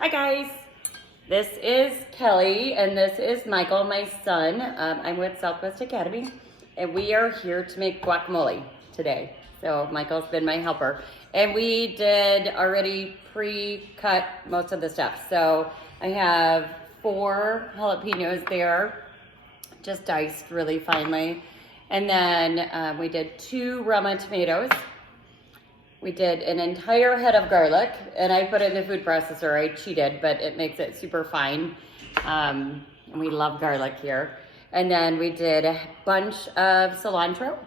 Hi guys, this is Kelly and this is Michael, my son. I'm with Southwest Academy and we are here to make guacamole today. So Michael's been my helper and we did already pre-cut most of the stuff. So I have 4 jalapenos there, just diced really finely. And then we did 2 Roma tomatoes. We did an entire head of garlic, and I put it in the food processor. I cheated, but it makes it super fine. And we love garlic here. And then we did a bunch of cilantro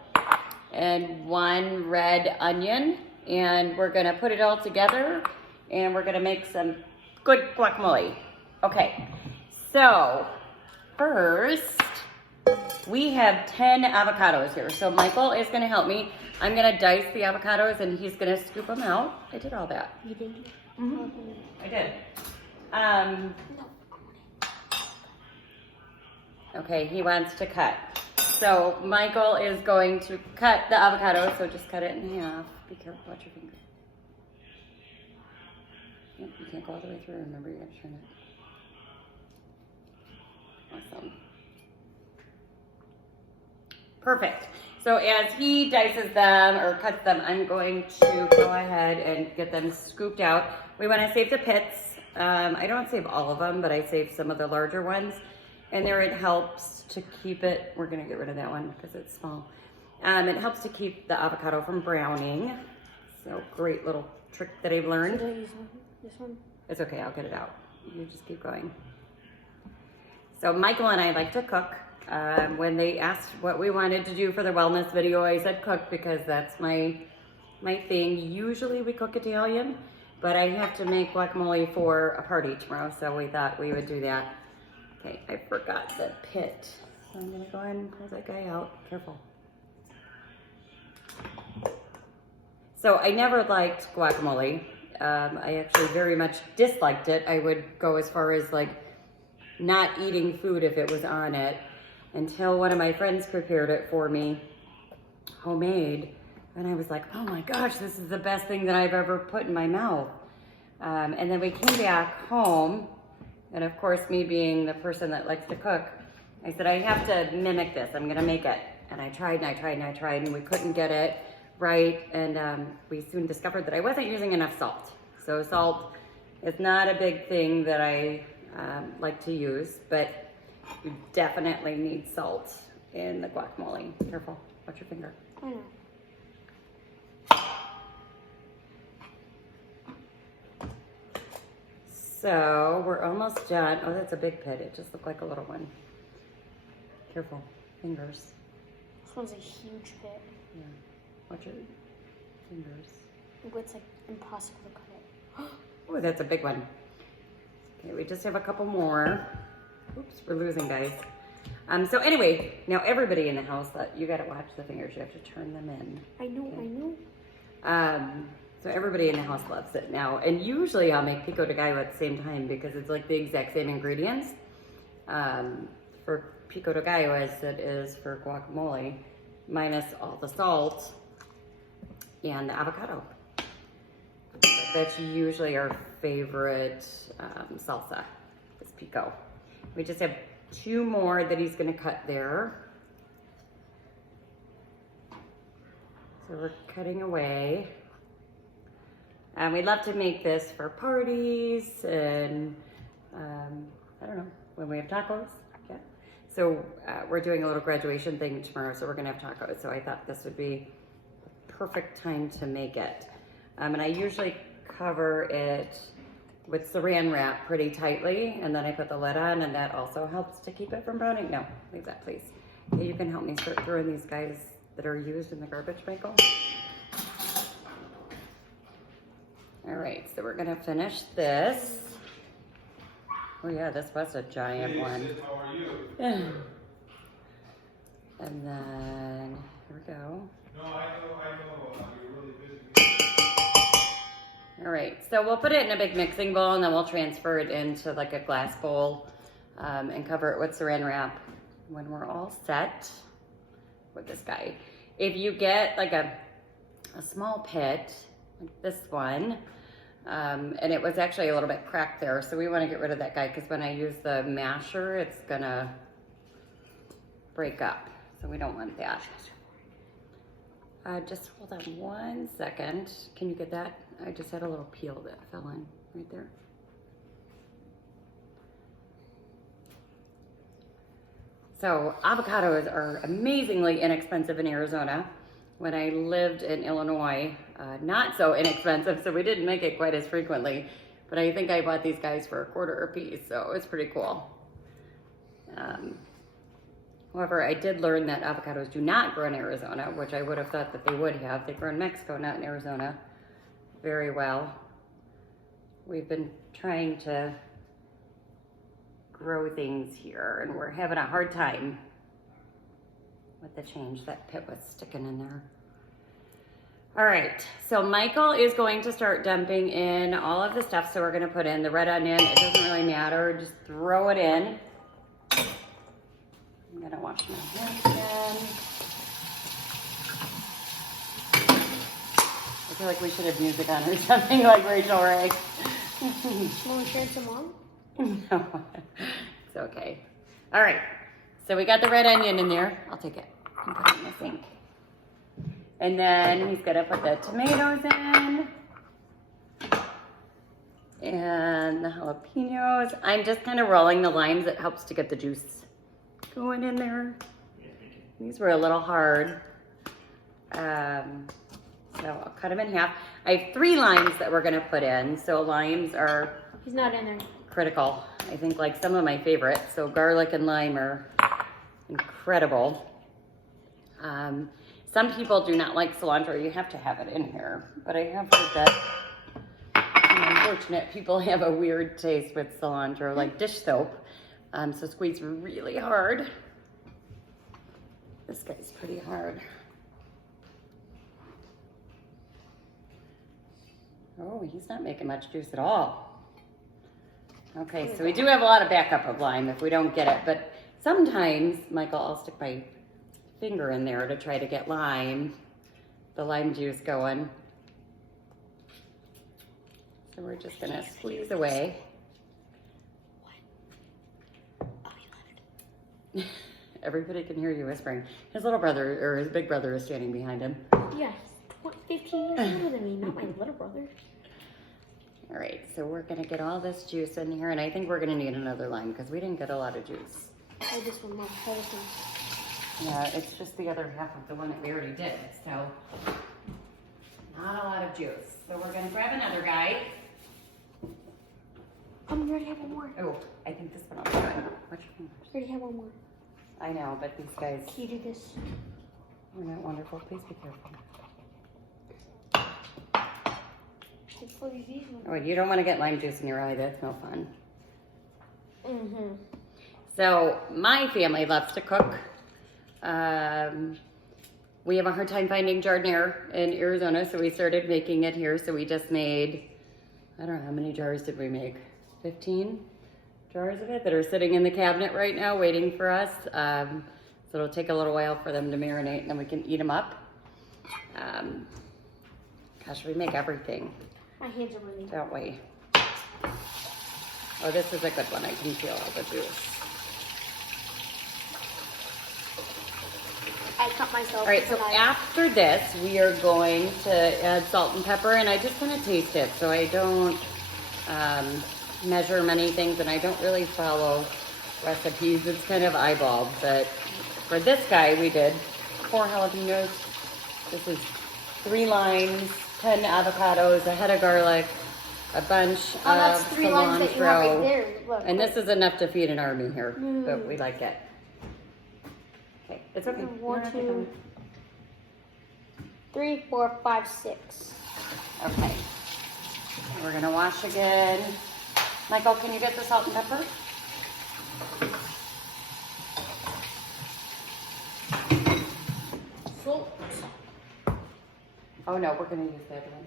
and 1 red onion. And we're gonna put it all together and we're gonna make some good guacamole. Okay, so first, we have 10 avocados here. So Michael is gonna help me. I'm gonna dice the avocados and he's gonna scoop them out. I did all that. You did? Mm-hmm. I did. Okay, he wants to cut. So Michael is going to cut the avocado, so just cut it in half. Be careful, watch your finger. Yep, you can't go all the way through. Remember, you gotta turn it. Awesome. Perfect. So as he dices them or cuts them, I'm going to go ahead and get them scooped out. We want to save the pits. I don't save all of them, but I save some of the larger ones. And there it helps to keep it, we're going to get rid of that one because it's small. It helps to keep the avocado from browning. So great little trick that I've learned. Should I use this one? It's okay, I'll get it out. You just keep going. So Michael and I like to cook. When they asked what we wanted to do for the wellness video, I said cook because that's my thing. Usually we cook Italian, but I have to make guacamole for a party tomorrow, so we thought we would do that. Okay, I forgot the pit. So I'm gonna go ahead and pull that guy out. Careful. So I never liked guacamole. I actually very much disliked it. I would go as far as like not eating food if it was on it, until one of my friends prepared it for me, homemade, and I was like, oh my gosh, this is the best thing that I've ever put in my mouth. And then we came back home, and of course, me being the person that likes to cook, I said, I have to mimic this, I'm gonna make it. And I tried and I tried and I tried, and we couldn't get it right, and we soon discovered that I wasn't using enough salt. So salt is not a big thing that I like to use, but you definitely need salt in the guacamole. Careful, watch your finger. I know. So we're almost done. Oh, that's a big pit. It just looked like a little one. Careful, fingers. This one's a huge pit. Yeah, watch your fingers. It's like impossible to cut it. Oh, that's a big one. Okay, we just have a couple more. Oops, we're losing, guys. So anyway, now everybody in the house, you gotta watch the fingers. You have to turn them in. I know, okay. I know. So everybody in the house loves it now. And usually I'll make pico de gallo at the same time because it's like the exact same ingredients for pico de gallo as it is for guacamole, minus all the salt and the avocado. That's usually our favorite salsa, is pico. We just have 2 more that he's gonna cut there. So we're cutting away. And we love to make this for parties and I don't know, when we have tacos, yeah. So we're doing a little graduation thing tomorrow, so we're gonna have tacos. So I thought this would be the perfect time to make it. And I usually cover it with saran wrap pretty tightly, and then I put the lid on, and that also helps to keep it from browning. No, leave that, please. Okay, you can help me start throwing these guys that are used in the garbage, Michael. All right, so we're gonna finish this. Oh yeah, this was a giant one. How are you? And then, here we go. No, I know. You're really busy. All right, so we'll put it in a big mixing bowl and then we'll transfer it into like a glass bowl and cover it with saran wrap when we're all set with this guy. If you get like a small pit, like this one, And it was actually a little bit cracked there, so we want to get rid of that guy because when I use the masher, it's gonna break up, so we don't want that. Just hold on 1 second. Can you get that? I just had a little peel that fell in right there. So avocados are amazingly inexpensive in Arizona. When I lived in Illinois, not so inexpensive, so we didn't make it quite as frequently. But I think I bought these guys for $1 a piece, so it's pretty cool. However, I did learn that avocados do not grow in Arizona, which I would have thought that they would have. They grow in Mexico, not in Arizona, very well. We've been trying to grow things here, and we're having a hard time with the change. That pit was sticking in there. All right, so Michael is going to start dumping in all of the stuff. So we're gonna put in the red onion. It doesn't really matter, just throw it in. I'm gonna wash my hands again. I feel like we should have music on or something like Rachel Ray. Want to turn some on? No, it's okay. All right, so we got the red onion in there. I'll take it and put it in the sink. And then he's gonna put the tomatoes in and the jalapenos. I'm just kind of rolling the limes. It helps to get the juice going in there. These were a little hard. So I'll cut them in half. I have 3 limes that we're gonna put in. So limes are He's not in there. critical. I think like some of my favorites. So garlic and lime are incredible. Some people do not like cilantro. You have to have it in here. But I have heard that unfortunate people have a weird taste with cilantro, like dish soap. So squeeze really hard. This guy's pretty hard. Oh, he's not making much juice at all. Okay, so we do have a lot of backup of lime if we don't get it, but sometimes, Michael, I'll stick my finger in there to try to get the lime juice going. So we're just gonna squeeze away. Everybody can hear you whispering. His little brother, or his big brother, is standing behind him. Yeah, he's 15 years older than me, not my little brother. All right, so we're gonna get all this juice in here, and I think we're gonna need another lime because we didn't get a lot of juice. Try this one, Mom. Try this one. Yeah, it's just the other half of the one that we already did, so not a lot of juice. So we're gonna grab another guy. We already have one more. Oh, I think this one will be good. Which one? We already have one more. I know, but these guys Can you do this? are not wonderful. Please be careful. Hopefully these ones. Oh, you don't want to get lime juice in your eye. That's no fun. Mm-hmm. So my family loves to cook. We have a hard time finding giardiniera in Arizona, so we started making it here. So we just made, I don't know, how many jars did we make? 15 jars of it that are sitting in the cabinet right now waiting for us. So it'll take a little while for them to marinate and then we can eat them up. Gosh, we make everything, My hands are really. don't we? Oh, this is a good one. I can feel all the juice. I cut myself. All right, so after this, we are going to add salt and pepper, and I just kind of taste it, so I don't measure many things, and I don't really follow recipes. It's kind of eyeballed, but for this guy, we did 4 jalapenos. This is 3 limes, 10 avocados, a head of garlic, a bunch that's of 3 lines that you have right cilantro, there. Look. and this is enough to feed an army here, but we like it. Okay, it's okay. 1, 2, 3, 4, 5, 6. Okay. We're gonna wash again. Michael, can you get the salt and pepper? Salt. Oh no, we're gonna use the other one.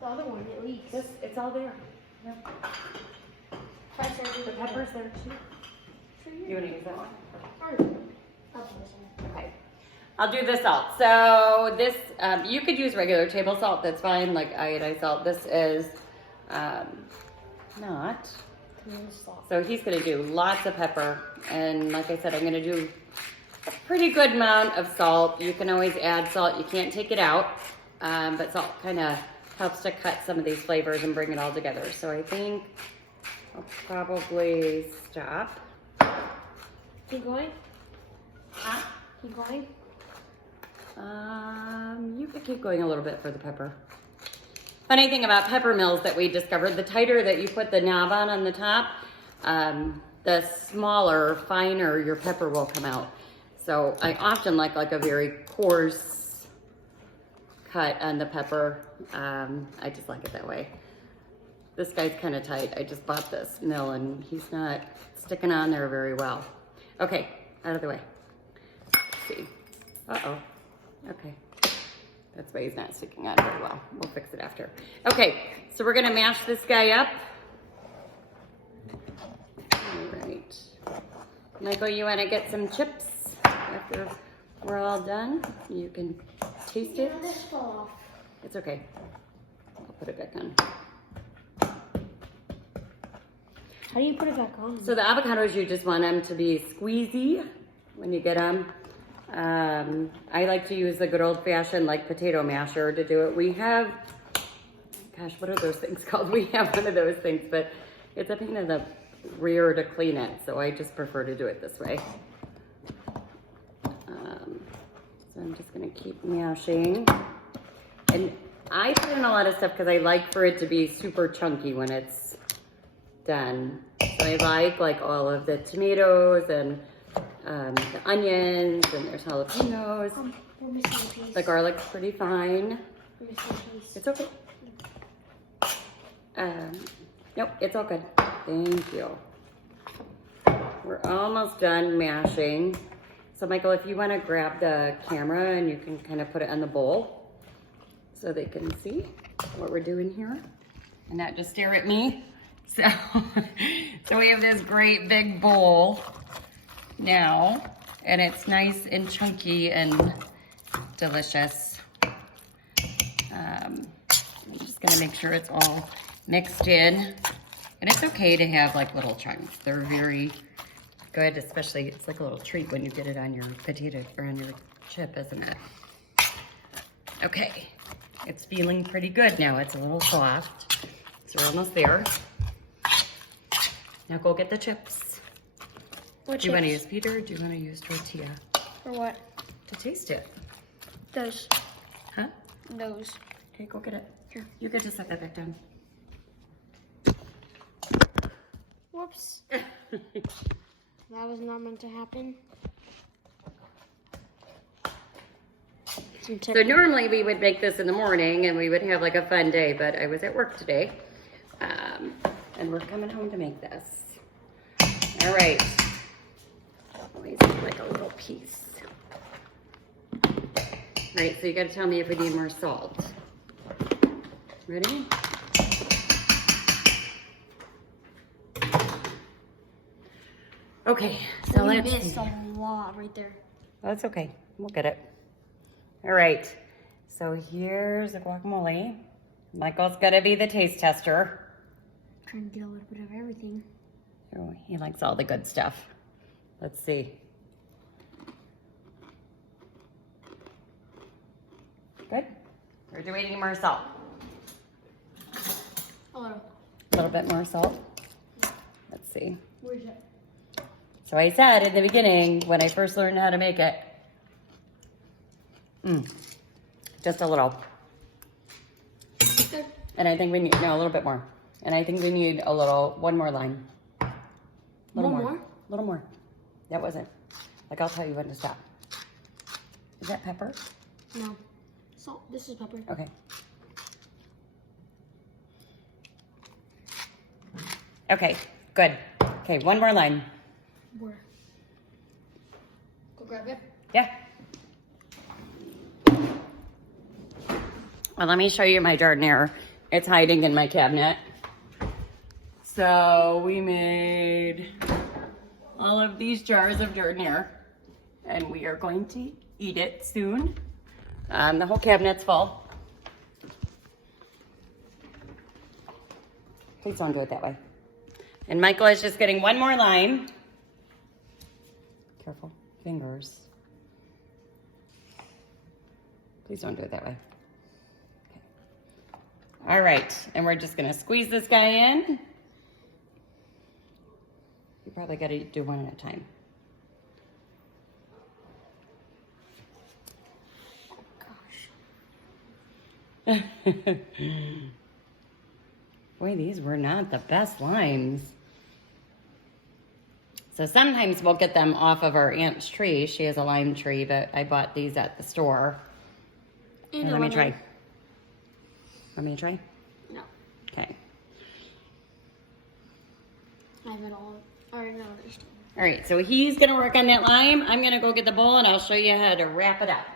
The other one, it leaks. It's all there. Yep. The pepper's there too. You wanna use that one? I'll do this one. Okay. I'll do the salt. So this, you could use regular table salt, that's fine, like iodized salt. This is not. Salt. So he's gonna do lots of pepper. And like I said, I'm gonna do a pretty good amount of salt. You can always add salt, you can't take it out. But salt kind of helps to cut some of these flavors and bring it all together. So I think I'll probably stop. Keep going? Huh? Keep going? You could keep going a little bit for the pepper. Funny thing about pepper mills that we discovered, the tighter that you put the knob on the top, the smaller, finer your pepper will come out. So I often like a very coarse cut on the pepper. I just like it that way. This guy's kind of tight. I just bought this mill and he's not sticking on there very well. Okay, out of the way. Let's see. Uh-oh. Okay. That's why he's not sticking on very well. We'll fix it after. Okay, so we're gonna mash this guy up. All right. Michael, you wanna get some chips after we're all done? You can taste it. This fall off. It's okay. I'll put it back on. How do you put it back on? So the avocados, you just want them to be squeezy when you get them. I like to use the good old-fashioned like potato masher to do it. We have, gosh, what are those things called? We have one of those things, but it's a pain in the rear to clean it, so I just prefer to do it this way. So I'm just gonna keep mashing. And I put in a lot of stuff because I like for it to be super chunky when it's done. So I like all of the tomatoes and the onions, and there's jalapenos. We're missing a piece. The garlic's pretty fine. We're missing a piece. It's okay. Nope, it's all good. Thank you. We're almost done mashing. So Michael, if you want to grab the camera and you can kind of put it on the bowl so they can see what we're doing here and not just stare at me. So, so we have this great big bowl now, and it's nice and chunky and delicious. I'm just gonna make sure it's all mixed in, and it's okay to have like little chunks. They're very good, especially it's like a little treat when you get it on your potato or on your chip, isn't it? Okay, it's feeling pretty good now. It's a little soft, so we're almost there. Now go get the chips. What Do you want to chips? use Peter or do you want to use tortilla? For what? To taste it. Those. Huh? Those. Okay, go get it. Here. You get to set that back down. Whoops. That was not meant to happen. So normally we would make this in the morning and we would have like a fun day, but I was at work today. And we're coming home to make this. All right. Always like a little piece. All right, so you gotta tell me if we need more salt. Ready? Okay, so let's see. missed a lot right there. That's okay. We'll get it. All right. So here's the guacamole. Michael's gonna be the taste tester. Trying to get a little bit of everything. Oh, he likes all the good stuff. Let's see. Good. Or do we need more salt? A little. A little bit more salt. Let's see. Where's it? So I said in the beginning, when I first learned how to make it, just a little. Good. And I think we need, no, a little bit more. And I think we need a little, one more line. Little One more? A little more. That wasn't. Like, I'll tell you when to stop. Is that pepper? No. Salt. This is pepper. Okay. Okay, good. Okay, one more line. Where? Go grab it. Yeah. Well, let me show you my jardiniere. It's hiding in my cabinet. So we made all of these jars of jardiniere, and we are going to eat it soon. The whole cabinet's full. Please don't do it that way. And Michael is just getting one more line. Careful, fingers. Please don't do it that way. Okay. All right, and we're just gonna squeeze this guy in. You probably gotta do one at a time. Boy, these were not the best lines. So sometimes we'll get them off of our aunt's tree. She has a lime tree, but I bought these at the store. You Let me try. Want me to try? No. Okay. I have it all. Or no, understand. All right, so he's gonna work on that lime. I'm gonna go get the bowl and I'll show you how to wrap it up.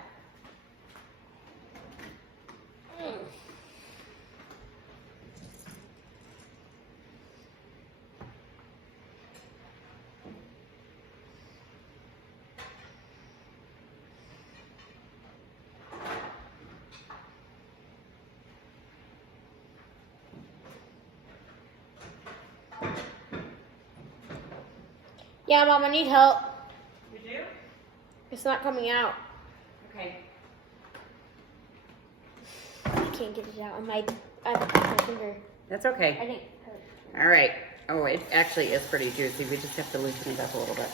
Yeah, Mom, I need help. You do? It's not coming out. Okay. I can't get it out on my finger. That's okay. I think it hurt. All right. Oh, it actually is pretty juicy. We just have to loosen it up a little bit.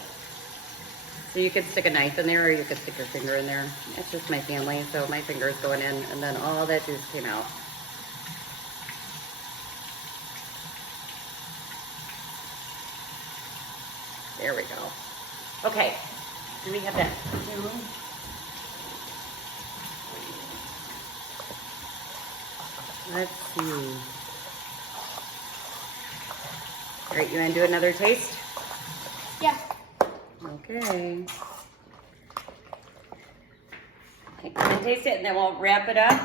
So you could stick a knife in there or you could stick your finger in there. It's just my family, so my finger's going in and then all that juice came out. There we go. Okay. Do we have that? Let's see. All right, you want to do another taste? Yeah. Okay. Okay, come and taste it and then we'll wrap it up.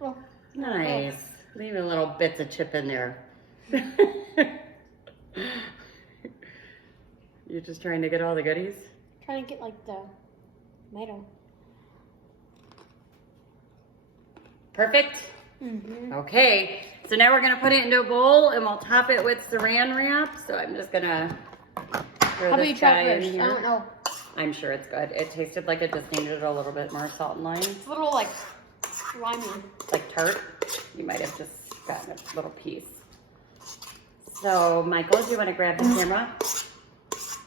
Oh, Nice. Leave a little bits of chip in there. You're just trying to get all the goodies? trying to get like the metal. Perfect? Mm-hmm. Okay, so now we're gonna put it into a bowl and we'll top it with saran wrap. So I'm just gonna throw How about this you try guy in first? I here. don't know. I'm sure it's good. It tasted like it just needed a little bit more salt and lime. It's a little like slimy. Like tart. You might have just gotten a little piece. So Michael, do you want to grab the camera?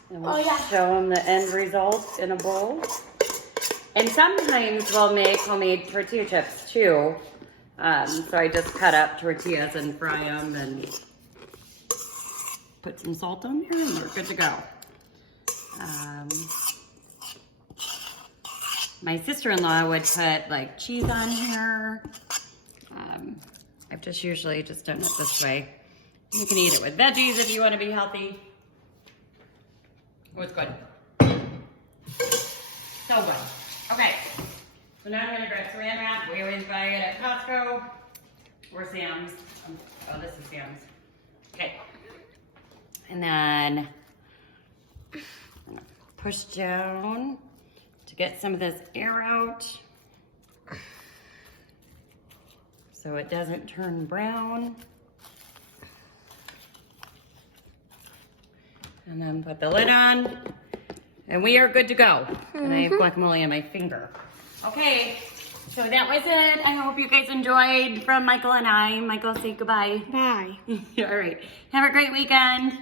And we'll show them the end result in a bowl. And sometimes we'll make homemade tortilla chips too. So I just cut up tortillas and fry them and put some salt on there and we're good to go. My sister-in-law would put like cheese on here. I've just usually just done it this way. You can eat it with veggies if you want to be healthy. Oh, it's good. So good. Okay. So now I'm going to grab saran wrap. We always buy it at Costco or Sam's. Oh, this is Sam's. Okay. And then I'm going to push down to get some of this air out so it doesn't turn brown. And then put the lid on, and we are good to go. And I have guacamole on my finger. Okay, so that was it. I hope you guys enjoyed from Michael and I. Michael, say goodbye. Bye. All right, have a great weekend.